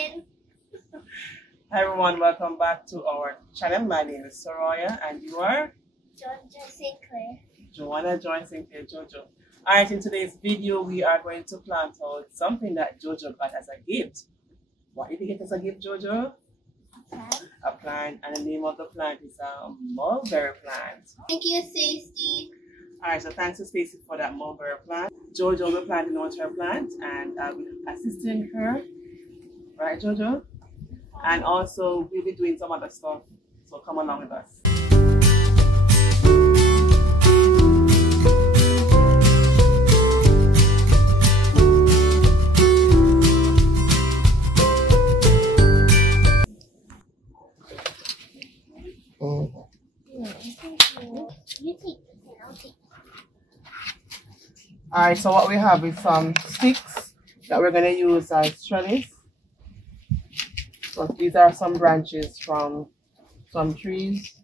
again. Hi everyone, welcome back to our channel. My name is Soraya and you are? Jojo Sinclair. Joanna Joy Sinclair Jojo. Alright, in today's video we are going to plant out something that Jojo got as a gift. What did you get as a gift, Jojo? A plant, and the name of the plant is a mulberry plant. Thank you, Stacey. Alright, so thanks to Stacey for that mulberry plant. Jojo will be planting out her plant and I'll be assisting her. Right, Jojo? And also we'll be doing some other stuff. So come along with us. You take this and I'll take it. Alright, so what we have is some sticks that we're going to use as trellis. So these are some branches from some trees.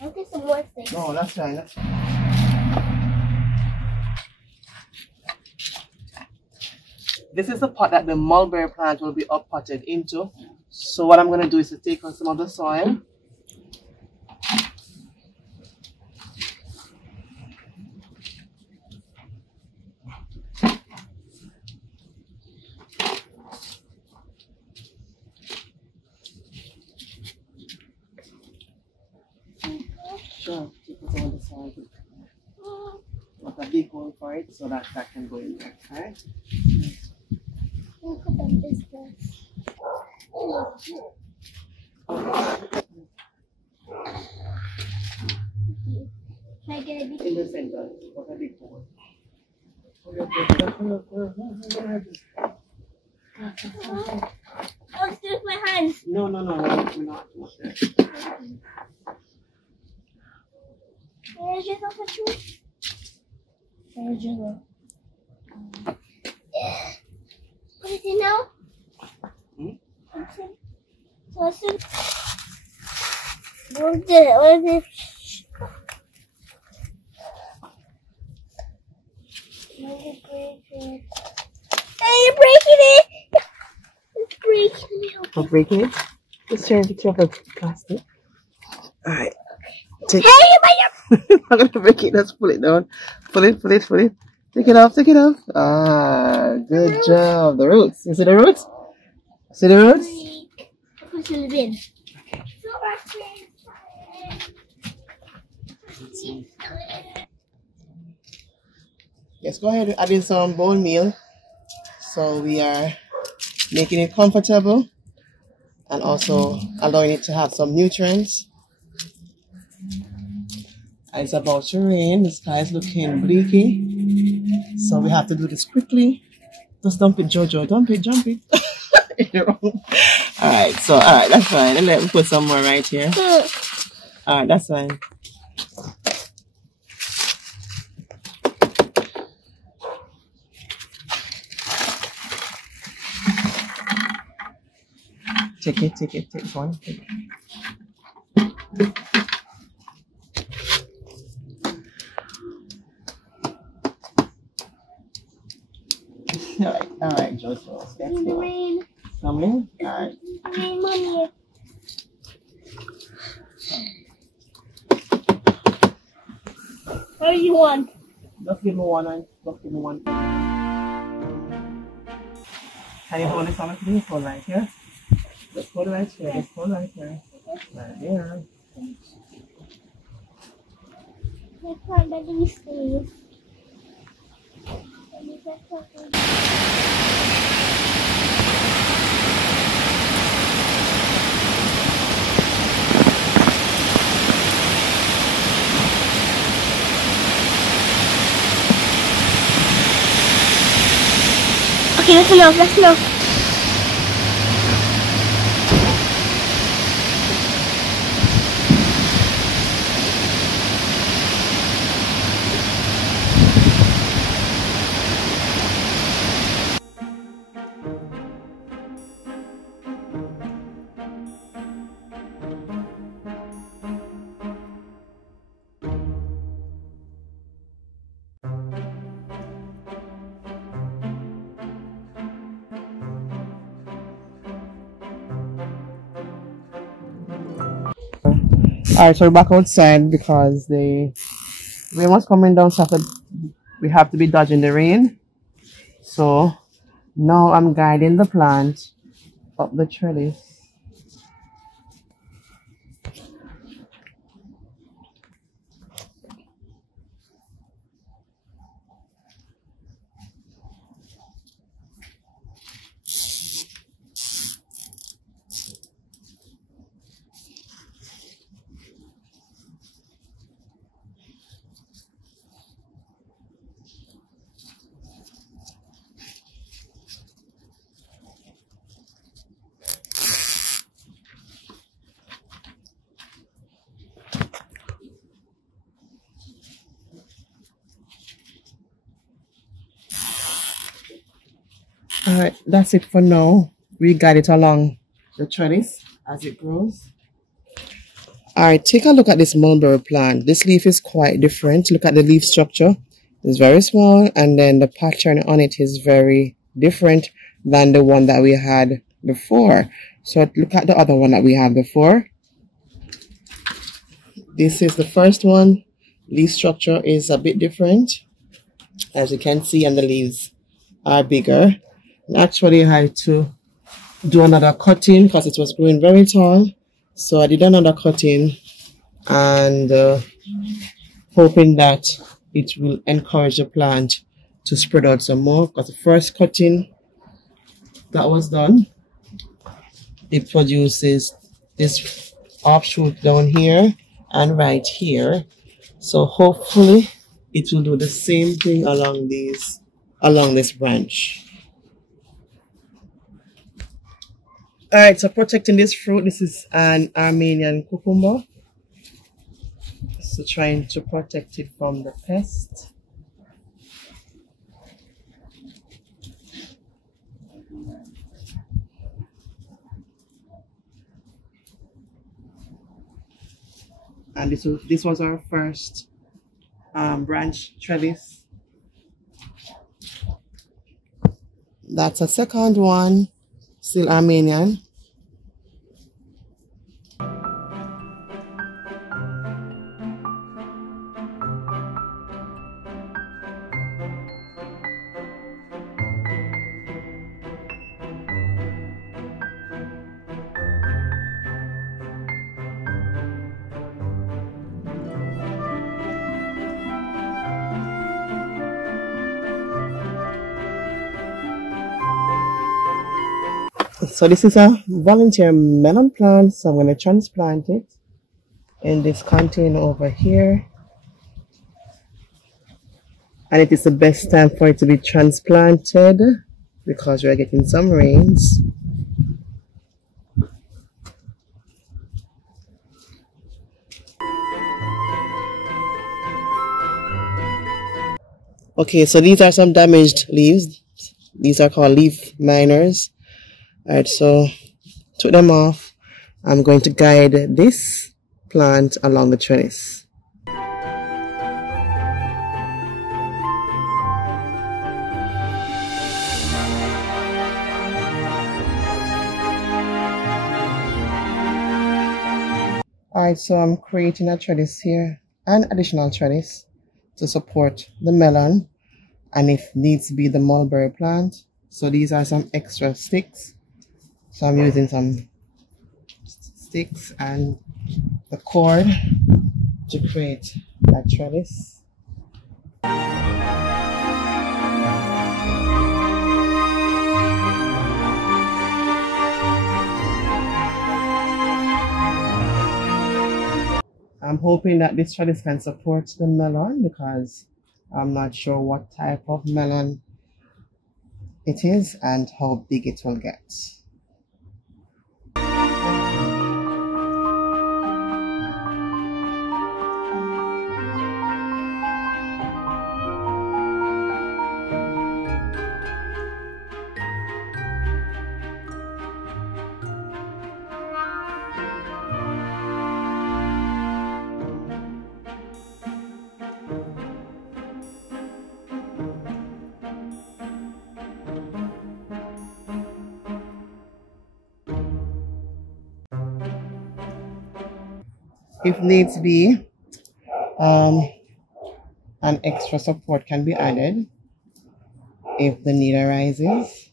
I'll get some more things. No, that's fine. That's fine. This is the pot that the mulberry plant will be up-potted into. So what I'm going to do is to take on some of the soil. Sure, take some of the soil. Like a big hole for it so that that can go in there. Alright? We'll put them this way. Can I get a big In the center, like a big hole. Oh, it's with my hands. No, we're not. Where's your little shoe? Where's your little? What is it now? What's it? What is it? Hey, you're breaking it! It's breaking it. Not breaking it. Just turn it off the plastic. Alright. Take Hey, I'm gonna break it. Let's pull it down. Pull it. Take it off. Ah, good job. The roots. You see the roots? See the roots? Push it in. Yes, go ahead and add in some bone meal. So we are making it comfortable and also allowing it to have some nutrients. And it's about to rain. The sky is looking bleaky. So we have to do this quickly. Just dump it, Jojo. Dump it, jump it. Alright, that's fine. And let me put some more right here. Alright, that's fine. Take one. Alright, Jojo. Let's go. Coming? Alright. Mommy. What do you want? Just give me one. Can you hold this on, please? Hold right here. Just hold right here. Right there. Let's find the leaf leaves. Let me get something. Okay, let's look, let's look. Alright, so we're back outside because the rain was coming down, so we have to be dodging the rain. So now I'm guiding the plant up the trellis. Alright, that's it for now. We guide it along the trellis as it grows. Alright, take a look at this mulberry plant. This leaf is quite different. Look at the leaf structure. It's very small, and then the pattern on it is very different than the one that we had before. So look at the other one that we had before. This is the first one. Leaf structure is a bit different, as you can see, and the leaves are bigger. Actually, I had to do another cutting because it was growing very tall. So I did another cutting, and hoping that it will encourage the plant to spread out some more, because the first cutting that was done, it produces this offshoot down here and right here. So hopefully it will do the same thing along this branch. Alright, so protecting this fruit, this is an Armenian cucumber. So trying to protect it from the pest. And this was our first branch trellis. That's a second one, still Armenian. So this is a volunteer melon plant, so I'm going to transplant it in this container over here. And it is the best time for it to be transplanted because we are getting some rains. Okay, so these are some damaged leaves. These are called leaf miners. Alright, so took them off. I'm going to guide this plant along the trellis. Alright, so I'm creating a trellis here, an additional trellis to support the melon, and if needs be the mulberry plant. So these are some extra sticks. So I'm using some sticks and the cord to create that trellis. I'm hoping that this trellis can support the melon because I'm not sure what type of melon it is and how big it will get. If needs be, an extra support can be added if the need arises.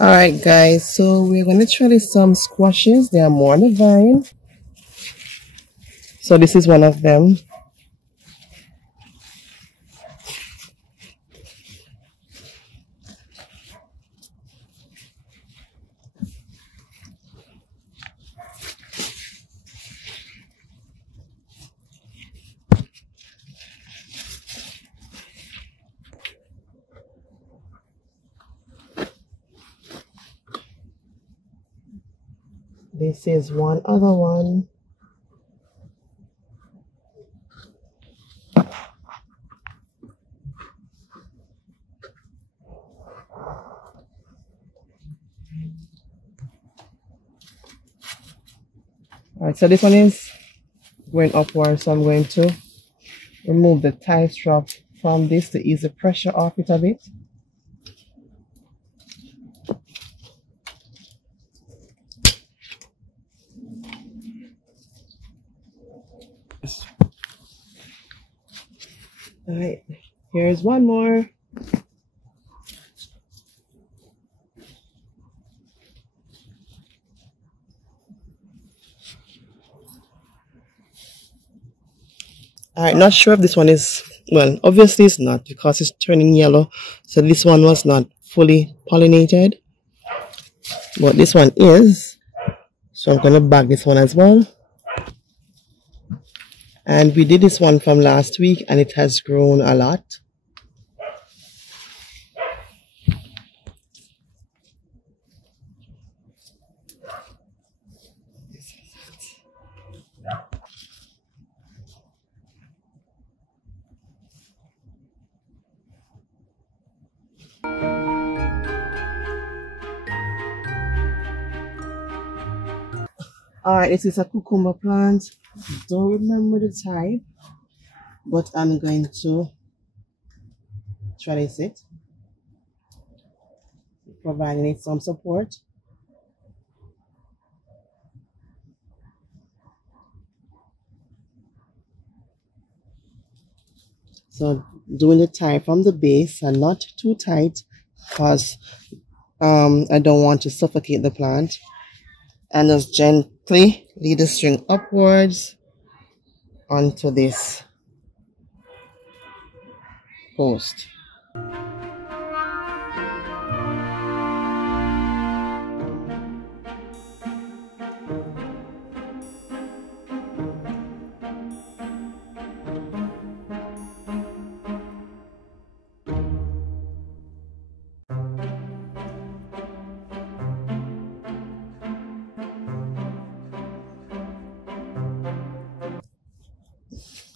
Alright guys, so we're going to try some squashes. They are more on the vine. So this is one of them. This is one other one. Alright, so this one is going upward, so I'm going to remove the tie strap from this to ease the pressure off it a bit. Alright, here's one more. Alright, not sure if this one is, well, obviously it's not because it's turning yellow. So this one was not fully pollinated. But this one is. So I'm going to bag this one as well. And we did this one from last week and it has grown a lot. Alright, this is a cucumber plant. Don't remember the type, but I'm going to trellis it, providing it some support. So doing the tie from the base and not too tight because I don't want to suffocate the plant. And just gently lead the string upwards onto this post.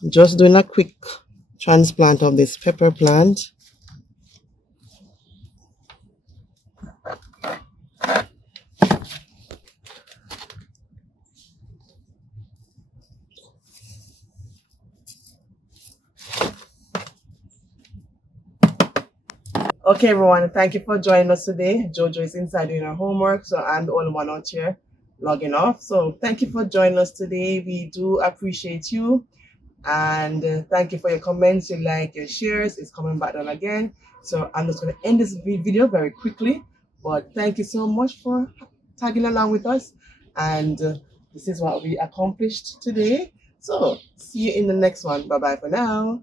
Just doing a quick transplant of this pepper plant. Okay, everyone, thank you for joining us today. Jojo is inside doing her homework, so I'm the only one out here logging off. So thank you for joining us today. We do appreciate you. And thank you for your comments, your like, your shares. It's coming back down again. So I'm just going to end this video very quickly. But thank you so much for tagging along with us. And this is what we accomplished today. So see you in the next one. Bye-bye for now.